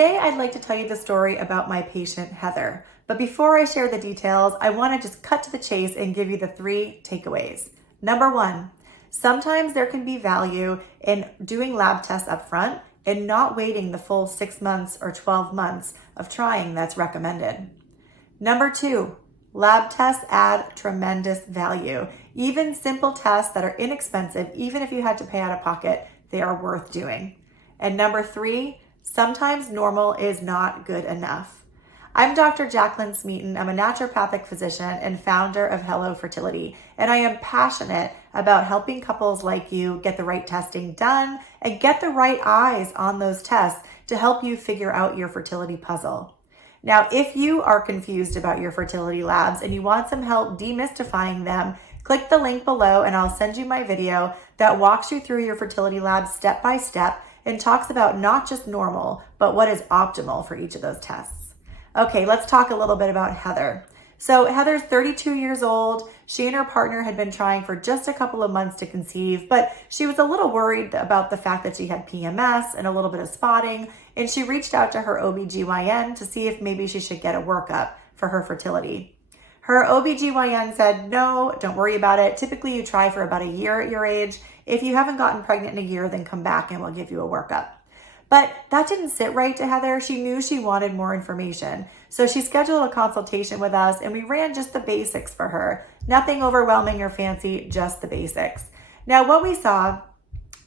today I'd like to tell you the story about my patient Heather. But before I share the details, I want to just cut to the chase and give you the 3 takeaways. Number 1, sometimes there can be value in doing lab tests up front and not waiting the full 6 months or 12 months of trying that's recommended. Number 2, lab tests add tremendous value. Even simple tests that are inexpensive, even if you had to pay out of pocket, they are worth doing. And number 3, sometimes normal is not good enough. I'm Dr. Jaclyn Smeaton. I'm a naturopathic physician and founder of Hello Fertility, and I am passionate about helping couples like you get the right testing done and get the right eyes on those tests to help you figure out your fertility puzzle. Now, if you are confused about your fertility labs and you want some help demystifying them, click the link below and I'll send you my video that walks you through your fertility labs step by step and talks about not just normal, but what is optimal for each of those tests. Okay, let's talk a little bit about Heather. So Heather's 32 years old. She and her partner had been trying for just a couple of months to conceive, but she was a little worried about the fact that she had PMS and a little bit of spotting, and she reached out to her OBGYN to see if maybe she should get a workup for her fertility. Her OBGYN said, no, don't worry about it. Typically you try for about a year at your age. If you haven't gotten pregnant in a year, then come back and we'll give you a workup. But that didn't sit right to Heather. She knew she wanted more information. So she scheduled a consultation with us and we ran just the basics for her. Nothing overwhelming or fancy, just the basics. Now what we saw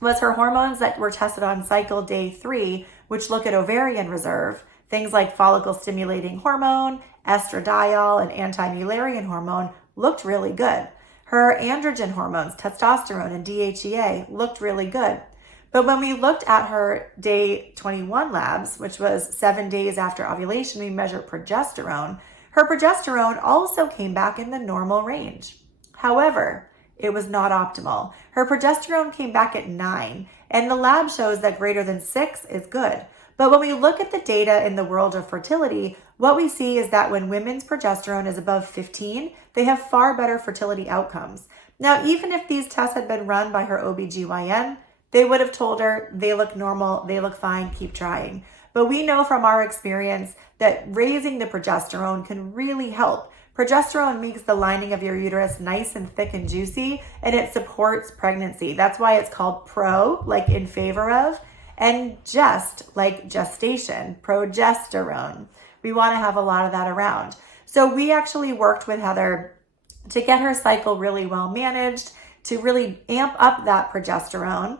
was her hormones that were tested on cycle day 3, which look at ovarian reserve, things like follicle stimulating hormone, estradiol, and anti-Mullerian hormone looked really good. Her androgen hormones, testosterone and DHEA, looked really good. But when we looked at her day 21 labs, which was 7 days after ovulation, we measured progesterone. Her progesterone also came back in the normal range. However, it was not optimal. Her progesterone came back at 9, and the lab shows that greater than 6 is good. But when we look at the data in the world of fertility, what we see is that when women's progesterone is above 15, they have far better fertility outcomes. Now, even if these tests had been run by her OBGYN, they would have told her, they look normal, they look fine, keep trying. But we know from our experience that raising the progesterone can really help. Progesterone makes the lining of your uterus nice and thick and juicy, and it supports pregnancy. That's why it's called pro, like in favor of, and just like gestation, progesterone. We want to have a lot of that around. So we actually worked with Heather to get her cycle really well managed, to really amp up that progesterone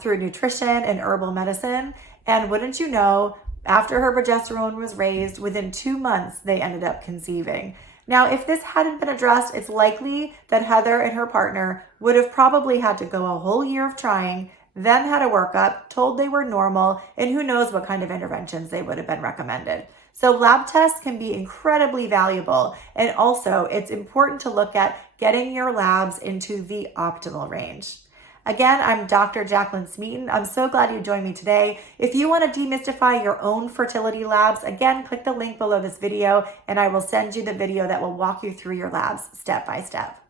through nutrition and herbal medicine. And wouldn't you know, after her progesterone was raised, within 2 months, they ended up conceiving. Now, if this hadn't been addressed, it's likely that Heather and her partner would have probably had to go a whole year of trying, then had a workup, told they were normal, and who knows what kind of interventions they would have been recommended. So lab tests can be incredibly valuable. And also it's important to look at getting your labs into the optimal range. Again, I'm Dr. Jaclyn Smeaton. I'm so glad you joined me today. If you want to demystify your own fertility labs, again, click the link below this video and I will send you the video that will walk you through your labs step by step.